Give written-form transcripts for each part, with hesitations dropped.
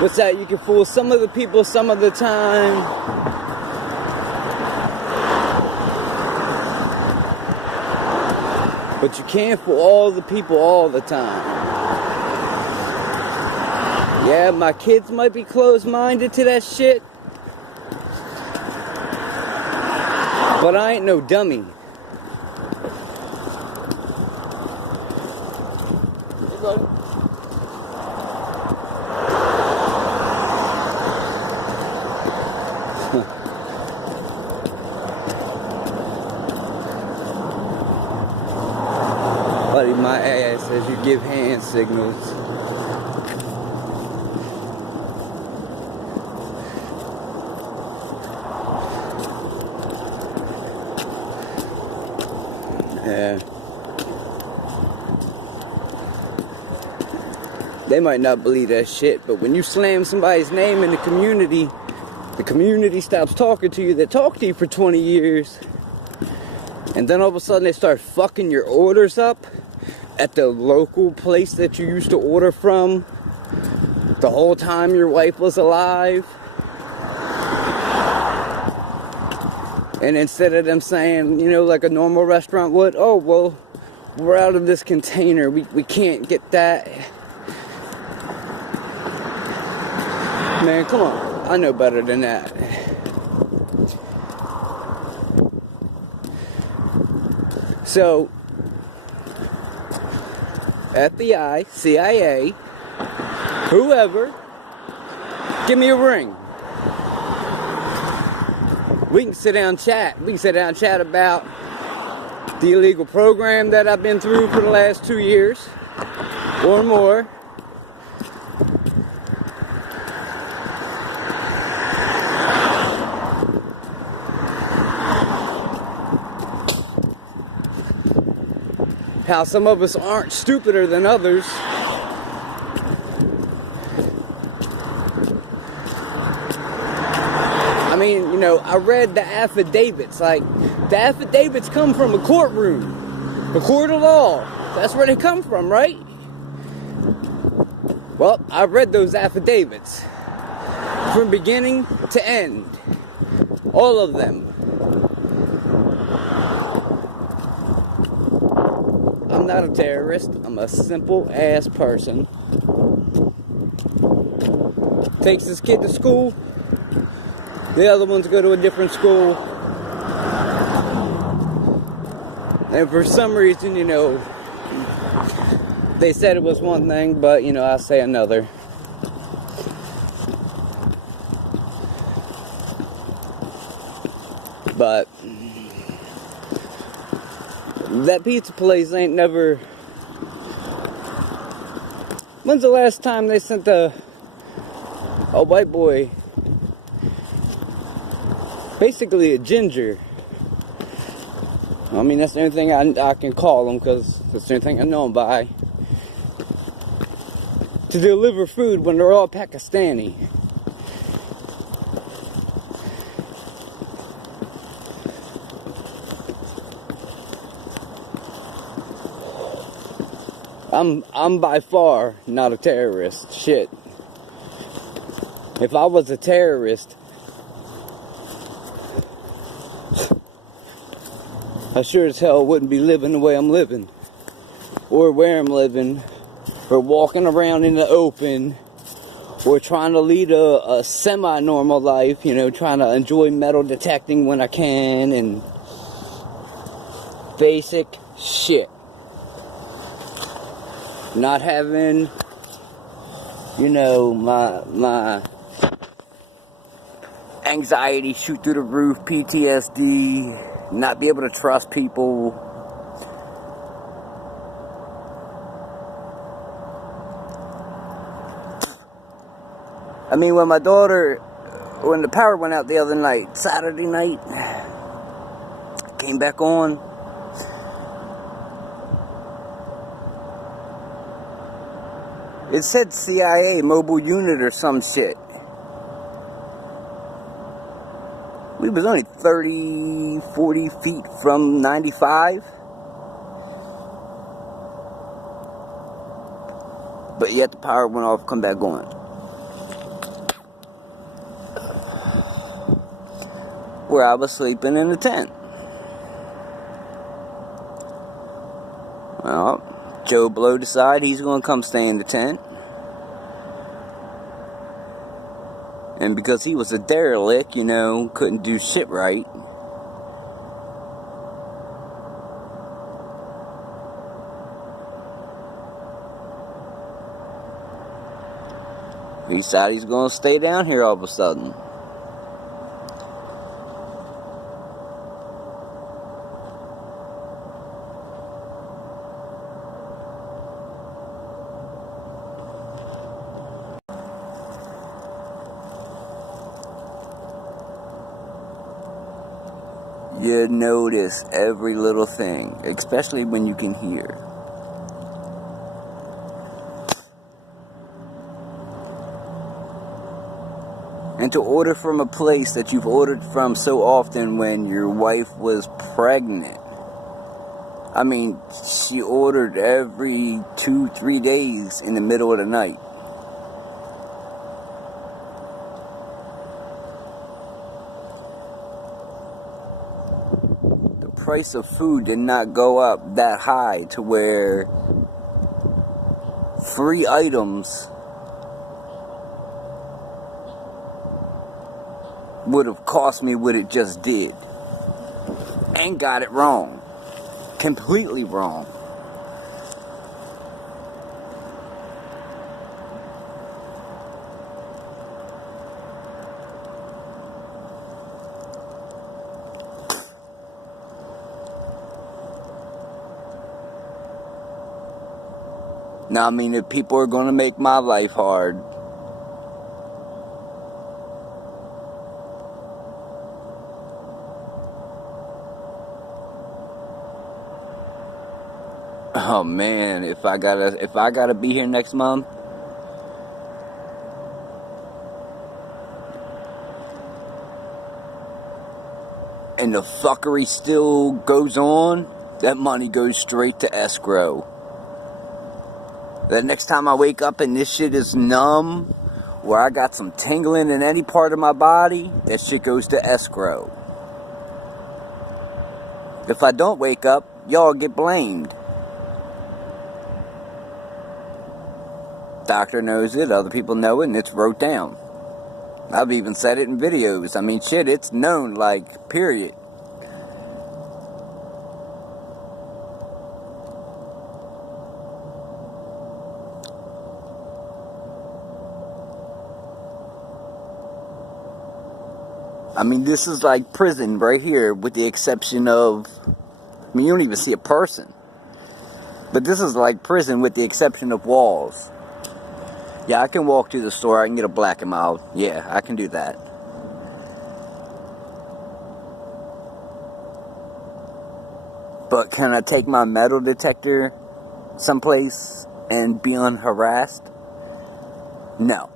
What's that? You can fool some of the people some of the time. But you can't fool all the people all the time. Yeah, my kids might be closed-minded to that shit. But I ain't no dummy. Hey, buddy. Buddy, my ass says you give hand signals. Yeah. They might not believe that shit, but when you slam somebody's name in the community stops talking to you. They talk to you for 20 years. And then all of a sudden they start fucking your orders up at the local place that you used to order from the whole time your wife was alive. And instead of them saying, you know, like a normal restaurant would, oh, well, we're out of this container. We can't get that. Man, come on. I know better than that. So, FBI, CIA, whoever, give me a ring. We can sit down and chat. We can sit down and chat about the illegal program that I've been through for the last 2 years or more. How some of us aren't stupider than others. I mean, you know, I read the affidavits. Like, the affidavits come from a courtroom, a court of law. That's where they come from, right? Well, I read those affidavits from beginning to end. All of them. I'm not a terrorist. I'm a simple ass person. Takes his kid to school. The other ones go to a different school. And for some reason, you know, they said it was one thing, but, you know, I say another. But that pizza place ain't never... When's the last time they sent a white boy, basically a ginger? I mean, that's the only thing I can call him, because that's the only thing I know him by, to deliver food when they're all Pakistani. I'm by far not a terrorist. Shit. If I was a terrorist, I sure as hell wouldn't be living the way I'm living, or where I'm living, or walking around in the open, or trying to lead a semi-normal life, you know, trying to enjoy metal detecting when I can, and basic shit. Not having, you know, my anxiety shoot through the roof, PTSD, not be able to trust people. I mean, when the power went out the other night, Saturday night, came back on. It said CIA mobile unit or some shit. We was only 30, 40 feet from 95. But yet the power went off, come back on. where I was sleeping in a tent. Well, Joe Blow decided he's going to come stay in the tent. And because he was a derelict, you know, couldn't do shit right, he decided he's going to stay down here all of a sudden. You notice every little thing, especially when you can hear. And to order from a place that you've ordered from so often when your wife was pregnant. I mean, she ordered every 2-3 days in the middle of the night. The price of food did not go up that high to where 3 items would have cost me what it just did. And got it wrong. Completely wrong. Now, I mean, if people are going to make my life hard, oh man, if I gotta be here next month, and the fuckery still goes on, that money goes straight to escrow. The next time I wake up and this shit is numb, where I got some tingling in any part of my body, that shit goes to escrow. If I don't wake up, y'all get blamed. Doctor knows it, other people know it, and it's wrote down. I've even said it in videos. I mean, shit, it's known, like, period. I mean, this is like prison right here, with the exception of, I mean, you don't even see a person. But this is like prison with the exception of walls. Yeah, I can walk to the store, I can get a Black & Mild. Yeah, I can do that. But can I take my metal detector someplace and be unharassed? No.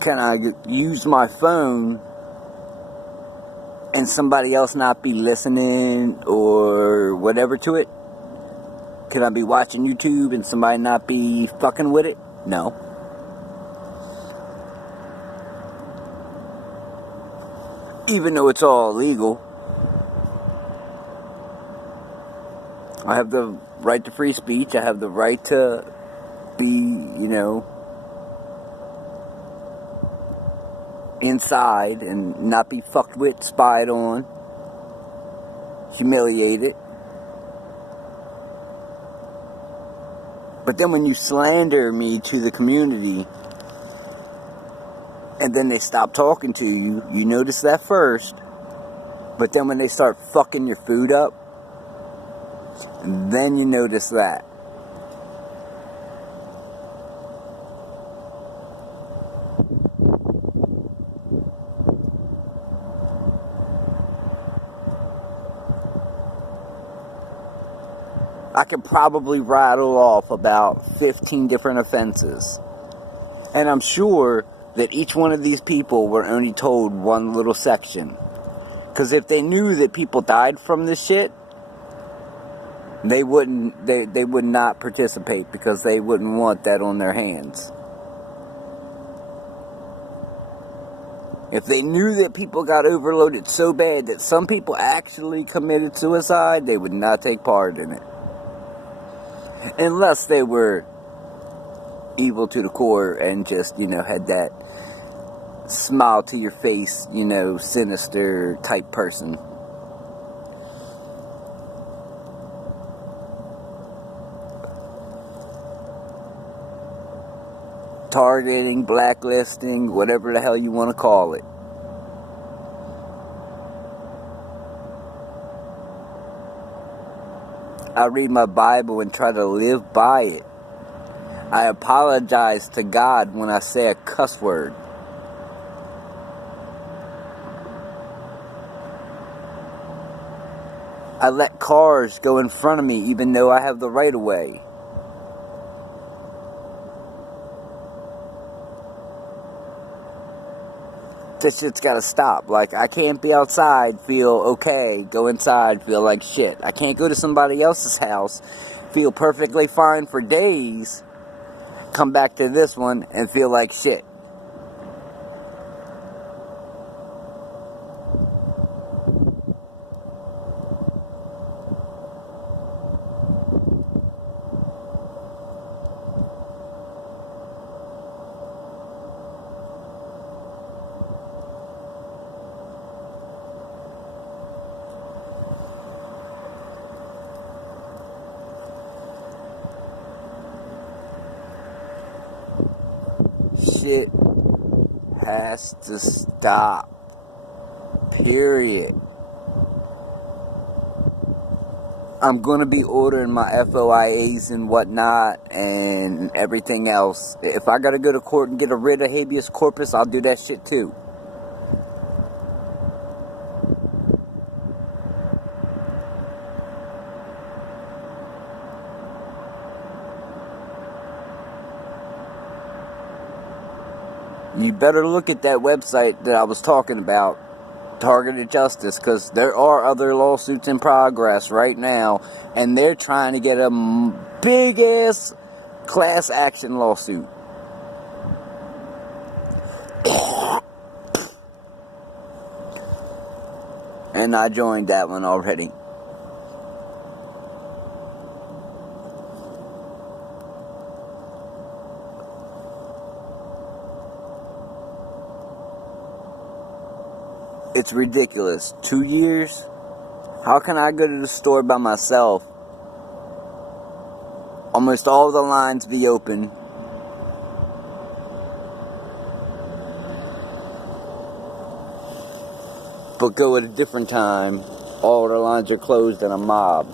Can I use my phone and somebody else not be listening or whatever to it? Can I be watching YouTube and somebody not be fucking with it? No. Even though it's all illegal. I have the right to free speech. I have the right to be, you know, inside and not be fucked with, spied on, humiliated. But then when you slander me to the community and then they stop talking to you, you notice that first. But then when they start fucking your food up, then you notice that. I can probably rattle off about 15 different offenses. And I'm sure that each one of these people were only told one little section. Because if they knew that people died from this shit, They would not participate because they wouldn't want that on their hands. If they knew that people got overloaded so bad that some people actually committed suicide, they would not take part in it. Unless they were evil to the core and just, had that smile to your face, sinister type person. Targeting, blacklisting, whatever the hell you want to call it. I read my Bible and try to live by it. I apologize to God when I say a cuss word. I let cars go in front of me even though I have the right of way. This shit's gotta stop. Like, I can't be outside, feel okay, go inside, feel like shit. I can't go to somebody else's house, feel perfectly fine for days, come back to this one and feel like shit. Shit has to stop. Period. I'm gonna be ordering my FOIAs and whatnot and everything else. If I gotta go to court and get a writ of habeas corpus, I'll do that shit too. You better look at that website that I was talking about, Targeted Justice, because there are other lawsuits in progress right now, and they're trying to get a big-ass class action lawsuit. And I joined that one already. It's ridiculous. 2 years? How can I go to the store by myself? Almost all the lines be open. But go at a different time. All the lines are closed and a mob.